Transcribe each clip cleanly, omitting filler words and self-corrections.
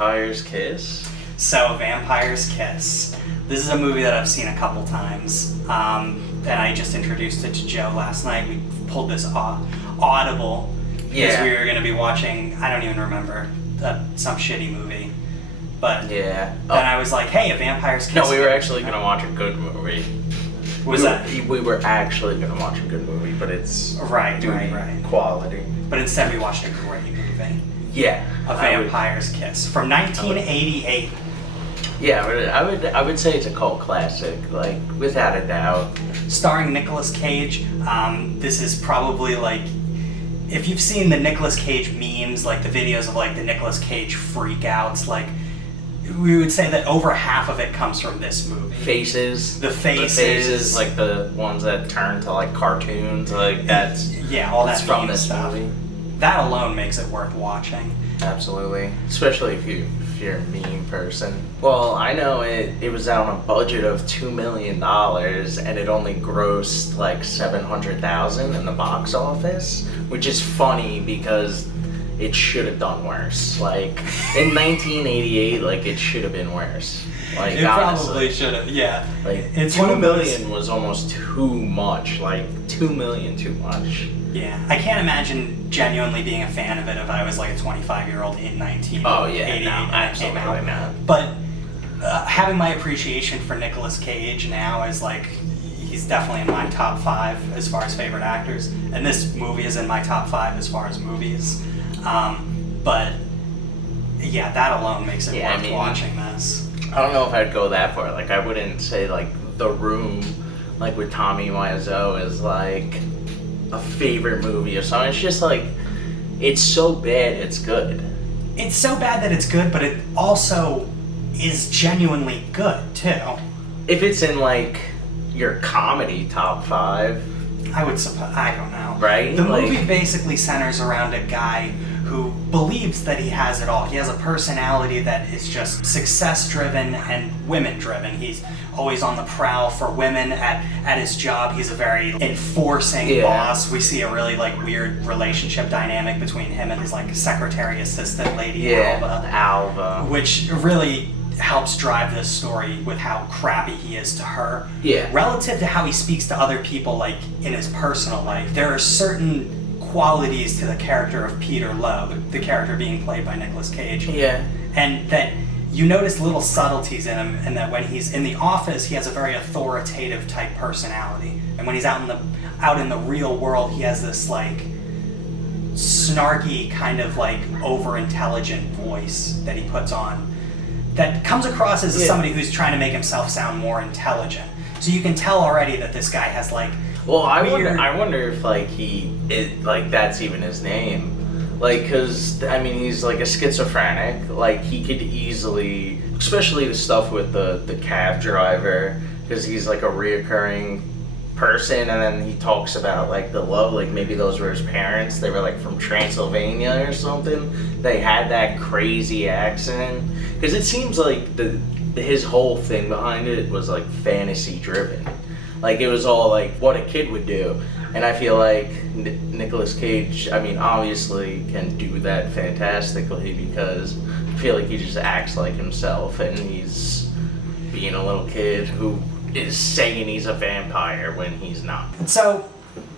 Vampire's Kiss? So, Vampire's Kiss. This is a movie that I've seen a couple times. And I just introduced it to Joe last night. We pulled this Audible because we were going to be watching, I don't even remember, some shitty movie. But then I was like, hey, a Vampire's Kiss. No, we were actually going to watch a good movie. We were actually going to watch a good movie, but it's right. quality. But instead we watched a great movie. Yeah. A Vampire's Kiss from 1988. Yeah, I would say it's a cult classic, like, without a doubt. Starring Nicolas Cage. This is probably like, if you've seen the Nicolas Cage memes, like the videos of like the Nicolas Cage freakouts, like, we would say that over half of it comes from this movie. The faces, like the ones that turn to like cartoons, like that's all that's from this stuff. Movie. That alone makes it worth watching. Absolutely, especially if you're a meme person. Well, I know it was on a budget of $2 million and it only grossed like $700,000 in the box office, which is funny because it should have done worse. Like, in 1988, like, it should have been worse. Like, it honestly, probably should have, yeah. Like, it's $2 million was almost too much. Like, $2 million too much. Yeah, I can't imagine genuinely being a fan of it if I was like a 25-year-old in 1988 when it came out. Not. But having my appreciation for Nicolas Cage now is like, he's definitely in my top 5 as far as favorite actors, and this movie is in my top 5 as far as movies. But yeah, that alone makes it worth watching this. I don't know if I'd go that far. Like, I wouldn't say like The Room, like with Tommy Wiseau, is like a favorite movie or something. It's just like, it's so bad it's good. It's so bad that it's good, but it also is genuinely good too. If it's in like your comedy top 5, I would suppose, I don't know. Right? The movie basically centers around a guy who believes that he has it all. He has a personality that is just success-driven and women-driven. He's always on the prowl for women at his job. He's a very enforcing boss. We see a really like weird relationship dynamic between him and his like secretary assistant lady, Alva. Which really helps drive this story with how crappy he is to her. Yeah. Relative to how he speaks to other people, like in his personal life, there are certain qualities to the character of Peter Lowe, the character being played by Nicolas Cage. Yeah. And that you notice little subtleties in him, and that when he's in the office, he has a very authoritative type personality. And when he's out in the real world, he has this like snarky kind of like over-intelligent voice that he puts on that comes across as somebody who's trying to make himself sound more intelligent. So you can tell already that this guy has like I wonder if like that's even his name. Like, cause I mean he's like a schizophrenic. Like he could easily, especially the stuff with the cab driver, because he's like a reoccurring person, and then he talks about like the love, like maybe those were his parents. They were like from Transylvania or something. They had that crazy accent, because it seems like his whole thing behind it was like fantasy driven. Like, it was all like what a kid would do. And I feel like Nicolas Cage, I mean, obviously can do that fantastically, because I feel like he just acts like himself, and he's being a little kid who is saying he's a vampire when he's not. So,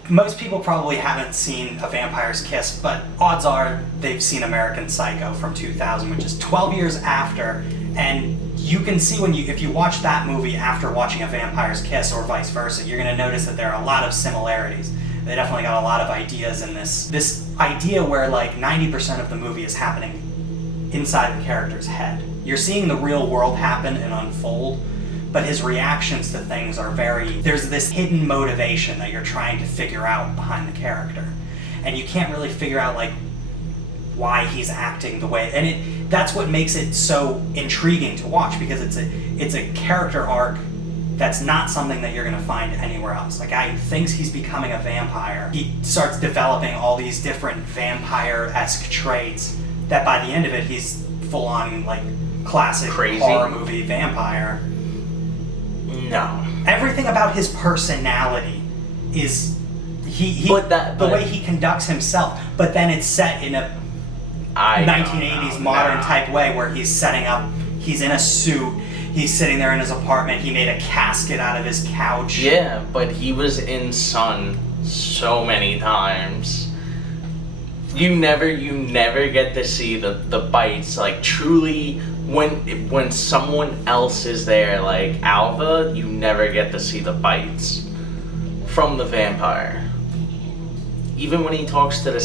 most people probably haven't seen A Vampire's Kiss, but odds are they've seen American Psycho from 2000, which is 12 years after, and you can see if you watch that movie after watching A Vampire's Kiss or vice versa, you're going to notice that there are a lot of similarities. They definitely got a lot of ideas in this idea where like 90% of the movie is happening inside the character's head. You're seeing the real world happen and unfold, but his reactions to things are there's this hidden motivation that you're trying to figure out behind the character. And you can't really figure out like why he's acting the way, and that's what makes it so intriguing to watch, because it's a character arc that's not something that you're going to find anywhere else. Like, guy thinks he's becoming a vampire. He starts developing all these different vampire-esque traits that by the end of it, he's full-on, like, classic horror movie vampire. No. Everything about his personality is the way he conducts himself, but then it's set in 1980s modern type way where he's setting up, he's in a suit, he's sitting there in his apartment, he made a casket out of his couch. Yeah, but he was in sun so many times. You never get to see the bites, like truly when someone else is there, like Alva, you never get to see the bites from the vampire. Even when he talks to the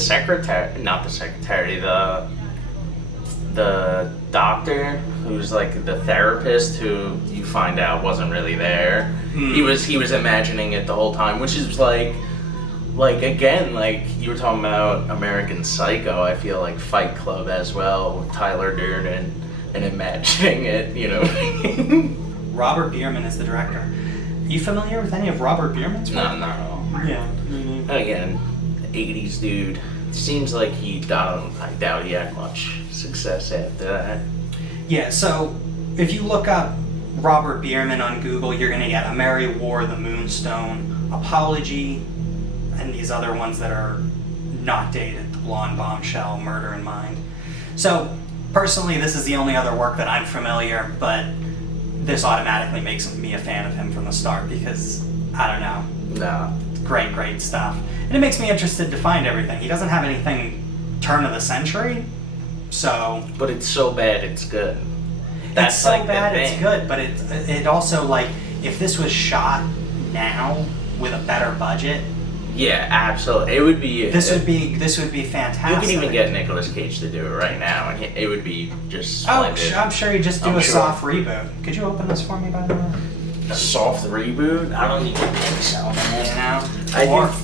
doctor, who's like the therapist, who you find out wasn't really there. He was imagining it the whole time, which is like again, like you were talking about American Psycho. I feel like Fight Club as well, with Tyler Durden and imagining it, you know. Robert Bierman is the director. Are you familiar with any of Robert Bierman's work? No, not at all. Yeah. Again, 80s dude. Seems like I doubt he had much success after that. Yeah, so if you look up Robert Bierman on Google, you're going to get A Merry War, The Moonstone, Apology, and these other ones that are not dated, The Blonde Bombshell, Murder in Mind. So, personally, this is the only other work that I'm familiar, but this automatically makes me a fan of him from the start because, I don't know. No. Great stuff. And it makes me interested to find everything. He doesn't have anything turn of the century, so... But it's so bad it's good. That's so like bad it's good, but it also, like, if this was shot now with a better budget... Yeah, absolutely. It would be... This would be fantastic. You could even get Nicolas Cage to do it right now, and it would be just splendid. I'm sure he'd just do a soft reboot. Could you open this for me, by the way? A soft reboot? I don't even think so, man. You know?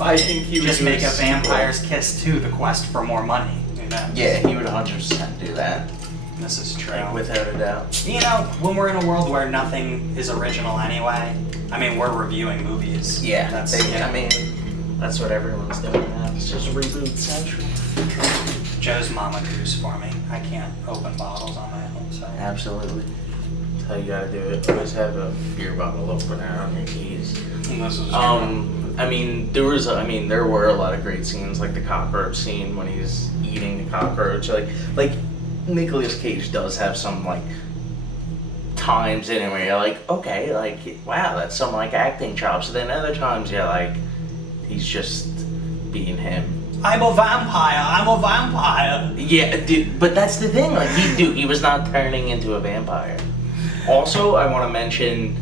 I think he would just make a Vampire's Kiss 2, The Quest for More Money. You know? Yeah, he would 100% do that. This is true. Like, without a doubt. You know, when we're in a world where nothing is original anyway, I mean, we're reviewing movies. Yeah, I mean, that's what everyone's doing now. It's just reboot central. Joe's Mama Goose for me. I can't open bottles on my own, so. Absolutely. That's how you gotta do it. Always have a beer bottle opener on your keys. And this is I mean, there were a lot of great scenes, like the cockroach scene when he's eating the cockroach. Like Nicolas Cage does have some, like, times in it where you're like, okay, like, wow, that's some, like, acting chops. Then other times you're like, he's just being him. I'm a vampire. Yeah, dude, but that's the thing. Like, he was not turning into a vampire. Also, I want to mention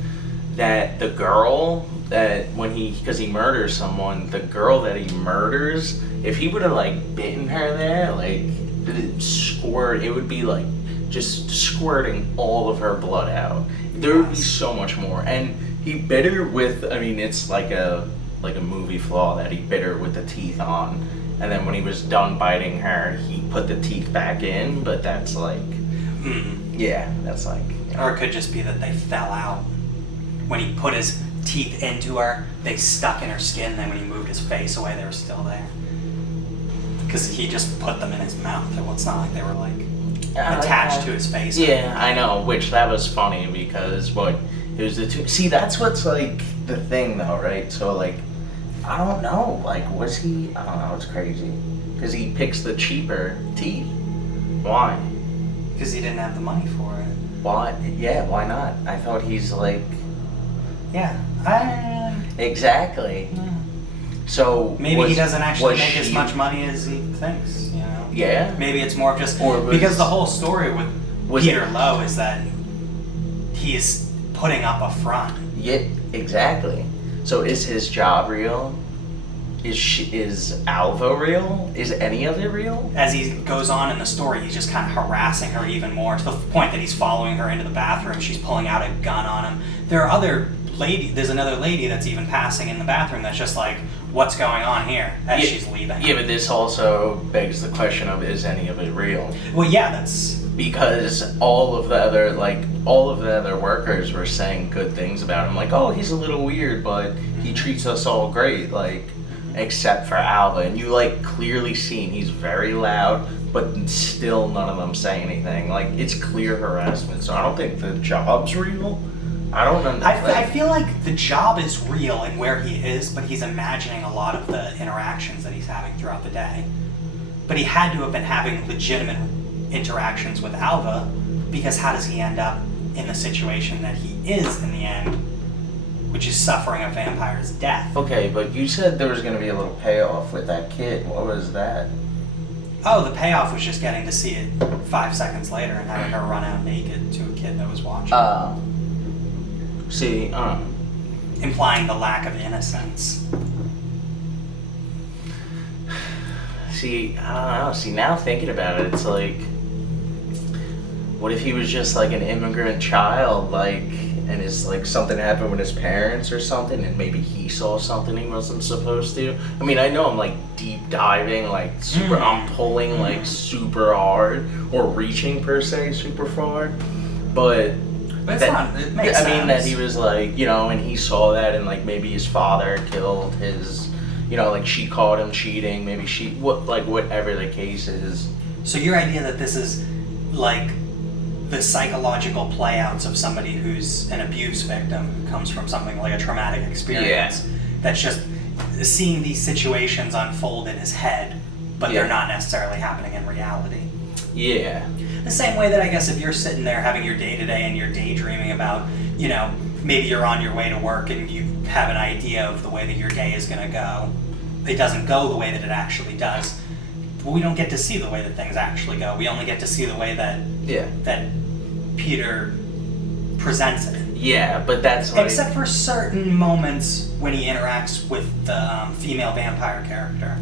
that the girl that because he murders someone, the girl that he murders, if he would have, like, bitten her there, like, it would be, like, just squirting all of her blood out. There would be so much more. And he bit her with, I mean, it's like a movie flaw that he bit her with the teeth on. And then when he was done biting her, he put the teeth back in, but that's like... Yeah, that's like... You know. Or it could just be that they fell out. When he put his teeth into her, they stuck in her skin, then when he moved his face away, they were still there. Because he just put them in his mouth. It's not like they were, like, attached to his face. Yeah, I know, which that was funny because, it was the two... See, that's what's, like, the thing, though, right? So, like, I don't know, like, was he... I don't know, it's crazy. Because he picks the cheaper teeth. Why? Because he didn't have the money for it. Why? Yeah, why not? I thought he's, like... Yeah. Exactly. Yeah. So maybe he doesn't actually make as much money as he thinks, you know? Yeah. Maybe it's more of just because the whole story with Peter Lowe is that he's putting up a front. Yeah, exactly. So is his job real? Is Alva real? Is any of it real? As he goes on in the story, he's just kind of harassing her even more to the point that he's following her into the bathroom. She's pulling out a gun on him. There's another lady that's even passing in the bathroom that's just like, what's going on here as she's leaving. Yeah, but this also begs the question of, is any of it real? Well, yeah, that's... Because all of the other workers were saying good things about him. Like, oh, he's a little weird, but he treats us all great, like, except for Alva. And you, like, clearly see he's very loud, but still none of them say anything. Like, it's clear harassment, so I don't think the job's real. I don't know. I feel like the job is real and where he is, but he's imagining a lot of the interactions that he's having throughout the day. But he had to have been having legitimate interactions with Alva, because how does he end up in the situation that he is in the end, which is suffering a vampire's death? Okay, but you said there was going to be a little payoff with that kid. What was that? Oh, the payoff was just getting to see it 5 seconds later and having her run out naked to a kid that was watching. See, implying the lack of innocence. See, I don't know. See, now thinking about it, it's like, what if he was just like an immigrant child, like, and is like something happened with his parents or something, and maybe he saw something he wasn't supposed to? I mean, I know I'm like deep diving, like super, I'm pulling like super hard, or reaching per se super far, but it's that, not, it makes I sense. mean, that he was like, you know, and he saw that, and like maybe his father killed his, you know, like she caught him cheating, maybe whatever the case is. So your idea that this is like the psychological playouts of somebody who's an abuse victim who comes from something like a traumatic experience, that's just seeing these situations unfold in his head, but they're not necessarily happening in reality. Yeah. The same way that I guess if you're sitting there having your day-to-day and you're daydreaming about, you know, maybe you're on your way to work and you have an idea of the way that your day is going to go. It doesn't go the way that it actually does. But we don't get to see the way that things actually go. We only get to see the way that that Peter presents it. Yeah, but that's like... Except for certain moments when he interacts with the female vampire character.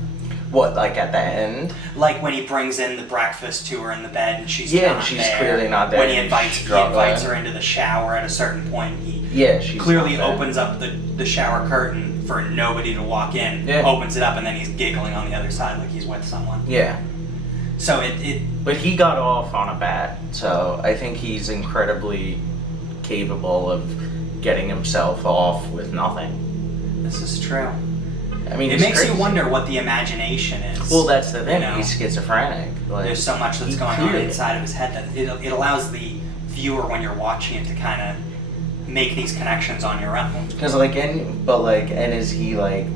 What, like at the end? Like when he brings in the breakfast to her in the bed and she's not not she's there. Clearly not there. When he invites her into the shower at a certain point, she's clearly opens up the shower curtain for nobody to walk in, opens it up, and then he's giggling on the other side like he's with someone. Yeah. So But he got off on a bat, so I think he's incredibly capable of getting himself off with nothing. This is true. I mean, it makes crazy. you wonder what the imagination is. Well, that's the thing. You know? He's schizophrenic. Like, there's so much that's going on inside of his head that it allows the viewer, when you're watching it, to kind of make these connections on your own. Because and is he like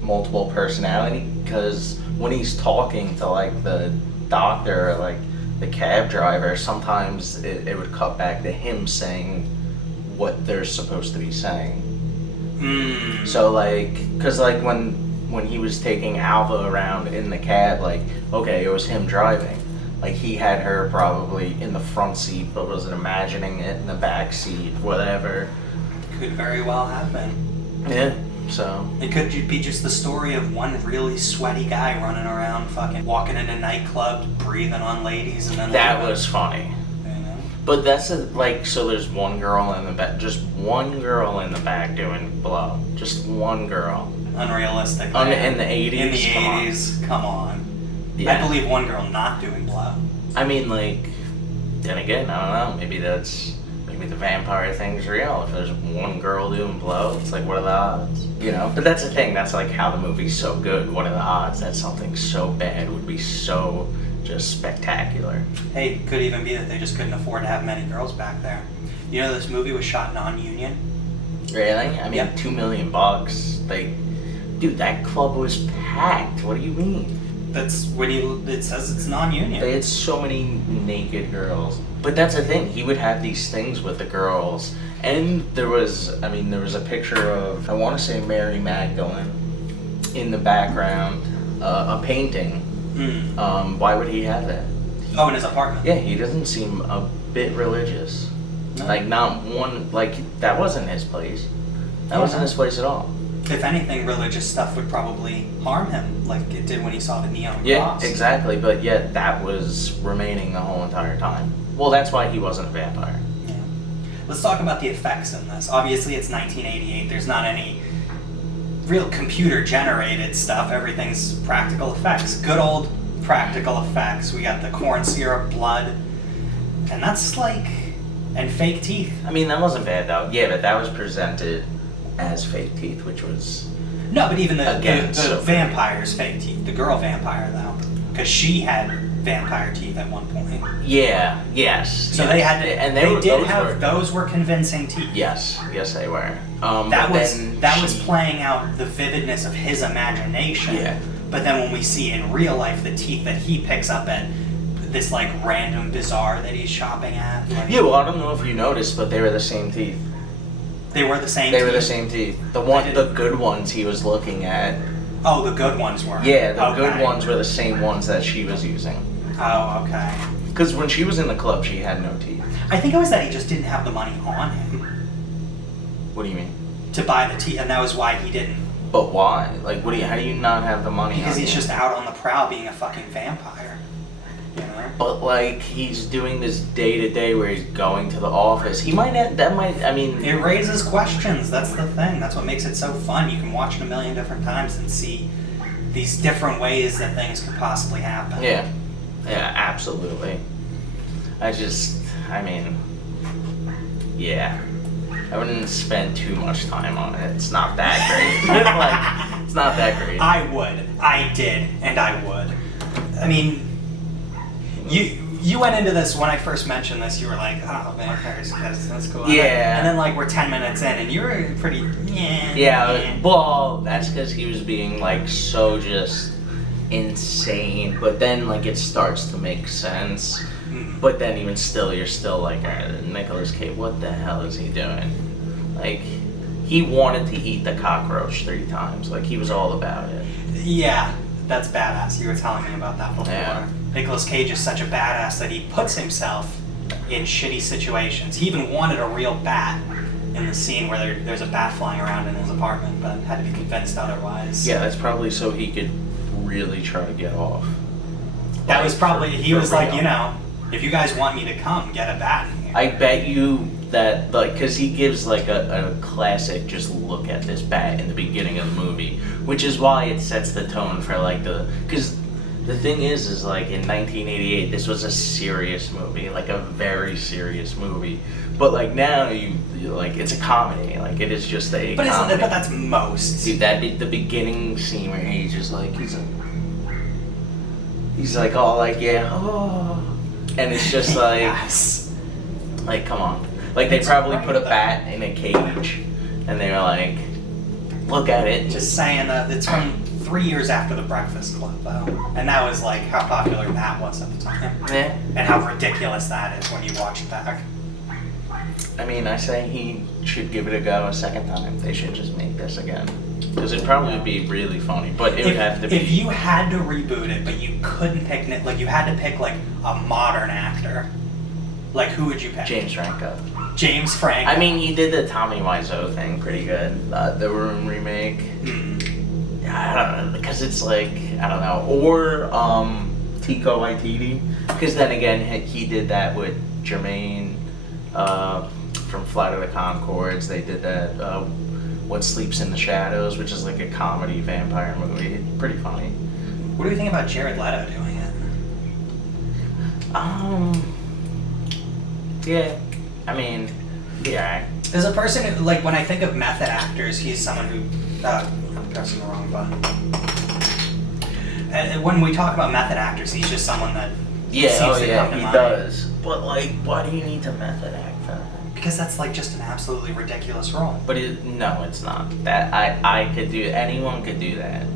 multiple personality? Because when he's talking to like the doctor or like the cab driver, sometimes it would cut back to him saying what they're supposed to be saying. So like, cause like when he was taking Alva around in the cab, like, okay, it was him driving. Like he had her probably in the front seat, but wasn't imagining it in the back seat, whatever. Could very well have been. Yeah, so. It could be just the story of one really sweaty guy running around, fucking walking into nightclubs, breathing on ladies, and then... That was funny. But that's so there's one girl in the back, just one girl in the back doing blow. Just one girl. Unrealistic. In the 80s? In the 80s, come on. Yeah. I believe one girl not doing blow. I mean, like, then again, I don't know, maybe the vampire thing's real. If there's one girl doing blow, it's like, what are the odds? You know? But that's the thing, that's like how the movie's so good. What are the odds that something so bad would be so... just spectacular. Hey, could even be that they just couldn't afford to have many girls back there. You know, this movie was shot non-union. Really? I mean, $2 million. Dude, that club was packed. What do you mean? That's when it says it's non-union. They had so many naked girls. But that's the thing. He would have these things with the girls, and there was a picture of, I want to say Mary Magdalene in the background, a painting. Why would he have that? Oh, in his apartment? Yeah, he doesn't seem a bit religious. No. Like, not one, like, that wasn't his place. That wasn't his place at all. If anything, religious stuff would probably harm him, like it did when he saw the neon cross. Yeah, exactly, but yet that was remaining the whole entire time. Well, that's why he wasn't a vampire. Yeah. Let's talk about the effects in this. Obviously, it's 1988. There's not any real computer-generated stuff. Everything's practical effects. Good old practical effects. We got the corn syrup, blood, and that's like... and fake teeth. I mean, that wasn't bad, though. Yeah, but that was presented as fake teeth, which was... No, but even the vampire's fake teeth. The girl vampire, though. Because she had vampire teeth at one point. Yeah, yes. So yes. they had to... And those were convincing teeth. Yes, they were. That was playing out the vividness of his imagination. Yeah. But then when we see in real life the teeth that he picks up at this like random bazaar that he's shopping at. Like, Yeah, well, I don't know if you noticed, but they were the same teeth. They were the same They teeth? were the same teeth. The good ones he was looking at. Oh, the good ones were? Yeah, the Okay. good ones were the same ones that she was using. Oh, okay. Because when she was in the club, she had no teeth. I think it was that he just didn't have the money on him What do you mean? to buy the teeth, and that was why he didn't. But why? Like, how do you not have the money Because on he's you? just out on the prowl being a fucking vampire. You know? But, like, he's doing this day-to-day where he's going to the office. He might have, It raises questions. That's the thing. That's what makes it so fun. You can watch it a million different times and see these different ways that things could possibly happen. Yeah. Yeah, absolutely. Yeah. I wouldn't spend too much time on it. It's not that great. Like, it's not that great. I would. I did, and I would. I mean, you went into this when I first mentioned this. You were like, "Oh, Vampires Kiss, that's cool." Yeah. And then like we're 10 minutes in, and you were pretty. Yeah, well, that's because he was being, like, so just insane. But then, like, it starts to make sense. Mm. But then even still, you're still like, Nicolas Cage, what the hell is he doing? Like, he wanted to eat the cockroach 3 times. Like, he was all about it. Yeah, that's badass. You were telling me about that before. Yeah. Nicolas Cage is such a badass that he puts himself in shitty situations. He even wanted a real bat in the scene where there's a bat flying around in his apartment, but had to be convinced otherwise. Yeah, that's probably so he could really try to get off. That Like, was probably, he for was like, real. you know, if you guys want me to come, get a bat in here. I bet you that, like, because he gives, like, a classic just look at this bat in the beginning of the movie, which is why it sets the tone for, like, because the thing is, like, in 1988, this was a serious movie, like, a very serious movie. But, like, now, like, it's a comedy. Like, it is just a But comedy. but that's most. Dude, the beginning scene where he's just, like, he's like, all like, yeah, oh. And it's just, like, Yes. like, come on. Like, they It's probably right, put a though. bat in a cage, and they were like, look at it. Just saying that it's from 3 years after The Breakfast Club, though. And that was, like, how popular that was at the time. Yeah. And how ridiculous that is when you watch it back. I mean, I say he should give it a go a second time. They should just make this again. Because it'd probably be really funny, but it would have to be. If you had to reboot it, but you couldn't pick, like, you had to pick, like, a modern actor, like, who would you pick? James Franco. James Franco. I mean, he did the Tommy Wiseau thing pretty good. The Room remake. I don't know, because it's like, I don't know. Or Tico Waititi. Because then again, he did that with Jermaine from Flight of the Conchords. They did that, What Sleeps in the Shadows, which is like a comedy vampire movie. Pretty funny. What do you think about Jared Leto doing it? Yeah. I mean, yeah. As a person who, like, when I think of method actors, he's someone who, I'm pressing the wrong button. And when we talk about method actors, he's just someone that Yeah, seems to come to he mind. does. But, like, why do you need to method act that? Because that's, like, just an absolutely ridiculous role. But no, it's not. That I could do. Anyone could do that.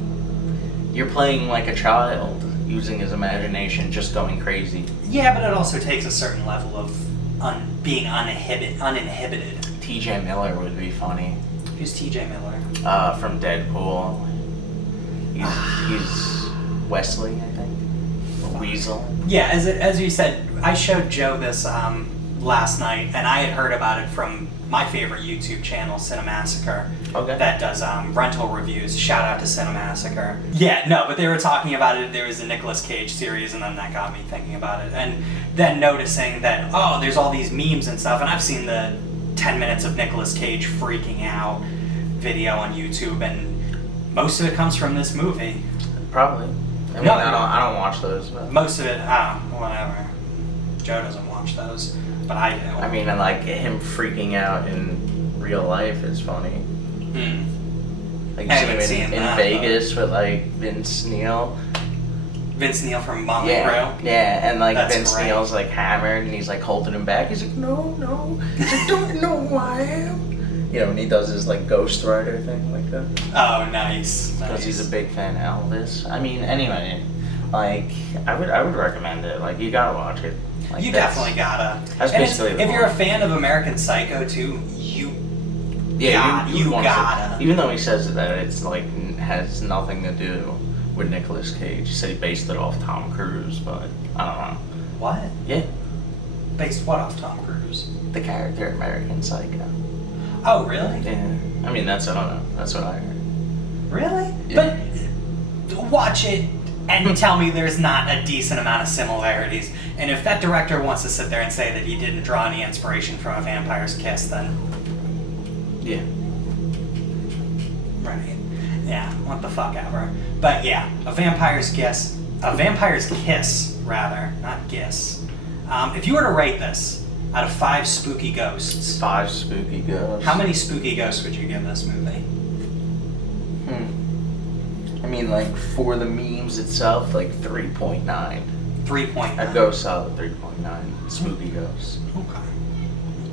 You're playing like a child, using his imagination, just going crazy. Yeah, but it also takes a certain level of being uninhibited. T.J. Miller would be funny. Who's T.J. Miller? From Deadpool. He's Wesley, I think. The Weasel. Yeah, as you said, I showed Joe this last night, and I had heard about it from my favorite YouTube channel, Cinemassacre, Okay. that does rental reviews. Shout out to Cinemassacre. Yeah, no, but they were talking about it. There was a Nicolas Cage series, and then that got me thinking about it. And then noticing that, oh, there's all these memes and stuff, and I've seen the 10 minutes of Nicolas Cage freaking out video on YouTube, and most of it comes from this movie. Probably. I mean, No, I don't watch those. But. Most of it, whatever. Joe doesn't watch those, but I do. I mean, and like him freaking out in real life is funny. Like I you haven't see seen him in that, Vegas with like Vince Neil. Vince Neil from Motley Yeah, Crue. yeah, and like That's Vince great. Neil's like hammered and he's like holding him back. He's like, no. He's like, don't know who I am. You know, when he does his like Ghost Rider thing like that. Oh, nice. Because he's a big fan of Elvis. I mean, anyway, like I would recommend it. Like you gotta watch it. Like, You definitely gotta. That's And basically the if you're a point. fan of American Psycho too, you you want to- gotta. even though he says that it's like has nothing to do with Nicolas Cage. He said he based it off Tom Cruise, but I don't know. What? Yeah, Based what off Tom Cruise? the character American Psycho. Oh, really? Yeah, I mean I don't know. That's what I heard. Really? Yeah. But watch it and tell me there's not a decent amount of similarities. And if that director wants to sit there and say that he didn't draw any inspiration from A Vampire's Kiss, then Yeah. right. Yeah, what the fuck ever. But yeah, A Vampire's Kiss, rather, not Kiss. If you were to rate this out of 5 spooky ghosts, 5 spooky ghosts. how many spooky ghosts would you give this movie? I mean, like for the memes itself, like 3.9. 3.9. I'd go solid 3.9. Spooky ghosts. Okay.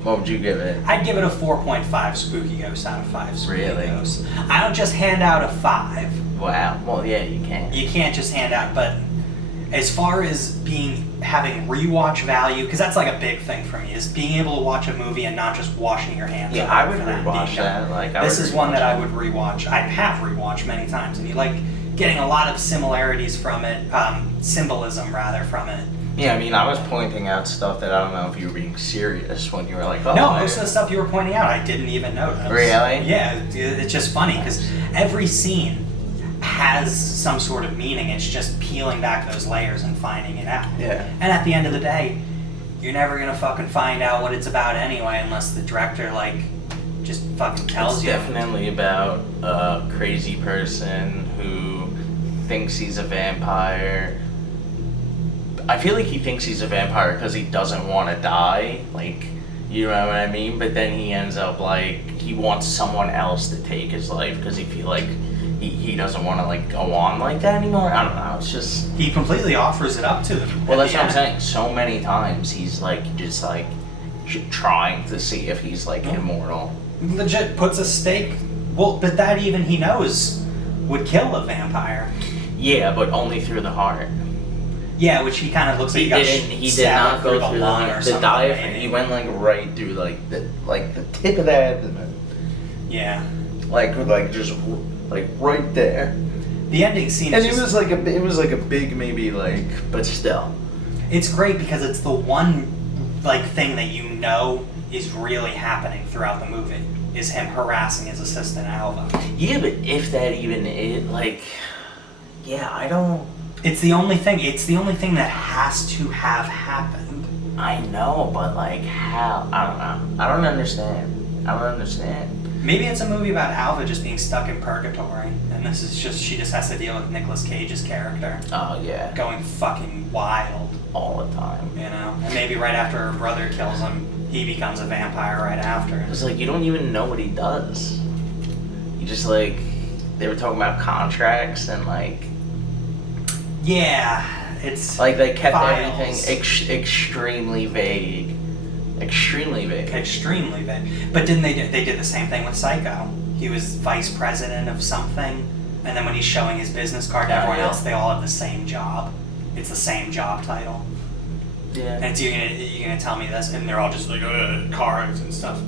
What would you give it? I'd give it a 4.5 spooky ghosts out of 5 spooky Really? ghosts. I don't just hand out a 5. Wow. Well, yeah, you can. You can't just hand out, but as far as having rewatch value, because that's like a big thing for me, is being able to watch a movie and not just washing your hands. Yeah, of it I would for that rewatch being that. done. Like, This is one that I would rewatch. I have rewatched many times, and you like getting a lot of similarities from it, symbolism rather from it. Yeah, I mean, I was pointing out stuff that I don't know if you were being serious when you were like, oh. No, most of the stuff you were pointing out, I didn't even notice. Really? Yeah, it's just funny because every scene has some sort of meaning. It's just peeling back those layers and finding it out. Yeah. And at the end of the day, you're never gonna fucking find out what it's about anyway, unless the director like just fucking tells It's you. definitely about a crazy person who thinks he's a vampire. I feel like he thinks he's a vampire because he doesn't want to die. Like, you know what I mean? But then he ends up like he wants someone else to take his life because he feel like he doesn't want to like go on like that anymore. I don't know. It's just He completely offers it up to them. well, at that's the what I'm end. saying. So many times he's like just like trying to see if he's like immortal. Legit puts a stake. Well, but that even he knows would kill a vampire. Yeah, but only through the heart. Yeah, which he kind of looks like He got didn't. He did stabbed not go the through lung or the something, diaphragm. maybe. He went like right through like the tip of the abdomen, Yeah. like just like right there. The ending scene And is it was like a big maybe like, but still. it's great because it's the one like thing that you know is really happening throughout the movie is him harassing his assistant Alva. Yeah, but if that even is like, yeah, I don't. It's the only thing. It's the only thing that has to have happened. I know, but like how? I don't know. I don't understand. I don't understand. Maybe it's a movie about Alva just being stuck in purgatory, and this is just she just has to deal with Nicolas Cage's character Oh yeah, going fucking wild, all the time. you know. And maybe right after her brother kills him, he becomes a vampire right after. It's like you don't even know what he does. You just like they were talking about contracts and like Yeah, it's like they kept files. everything extremely vague. Extremely vague. Extremely vague. But didn't they did the same thing with Psycho. He was vice president of something, and then when he's showing his business card to Oh, everyone yeah. else, they all have the same job. It's the same job title. Yeah. And it's, you're gonna tell me this, and they're all just like cards and stuff.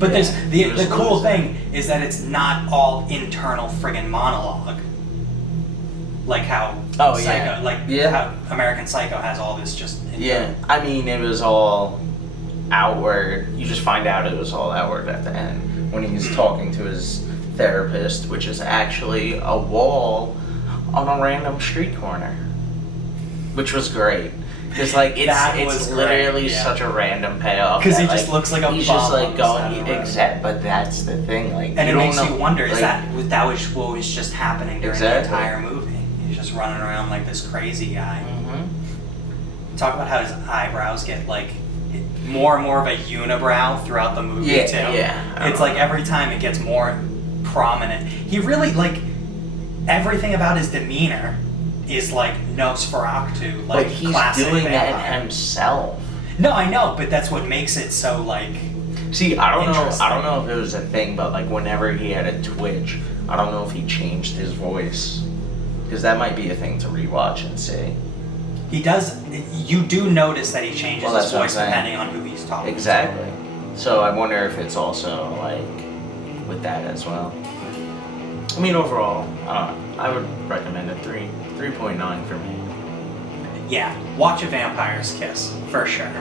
But Yeah, there's he was the cool losing. thing is that it's not all internal friggin' monologue. Like how Oh, Psycho, yeah. like Yeah. how American Psycho has all this just internal. Yeah. I mean, it was all outward. You just find out it was all outward at the end when he's talking to his therapist, which is actually a wall on a random street corner, which was great. Because like That it's was literally great, yeah. such a random payoff. 'Cause he that, just looks like a he's bum just on like the side of going the road. exact. But that's the thing, like And it you don't makes know, you wonder, is like, that was what was just happening during the Exactly. entire movie? He's just running around like this crazy guy. Mhm. Talk about how his eyebrows get like more and more of a unibrow throughout the movie Yeah, too. yeah. It's like every time it gets more prominent. He really like everything about his demeanor is like Nosferatu, like But he's classic doing that vampire. himself. No, I know, but that's what makes it so like See, I don't know. Interesting. I don't know if it was a thing, but like whenever he had a twitch, I don't know if he changed his voice, because that might be a thing to rewatch and see. He does. You do notice that he changes Well, his that's what I'm voice saying. depending on who he's talking Exactly. So I wonder if it's also like with that as well. I mean, overall, I would recommend a 3.9 for me. to. Yeah, watch A Vampire's Kiss for sure.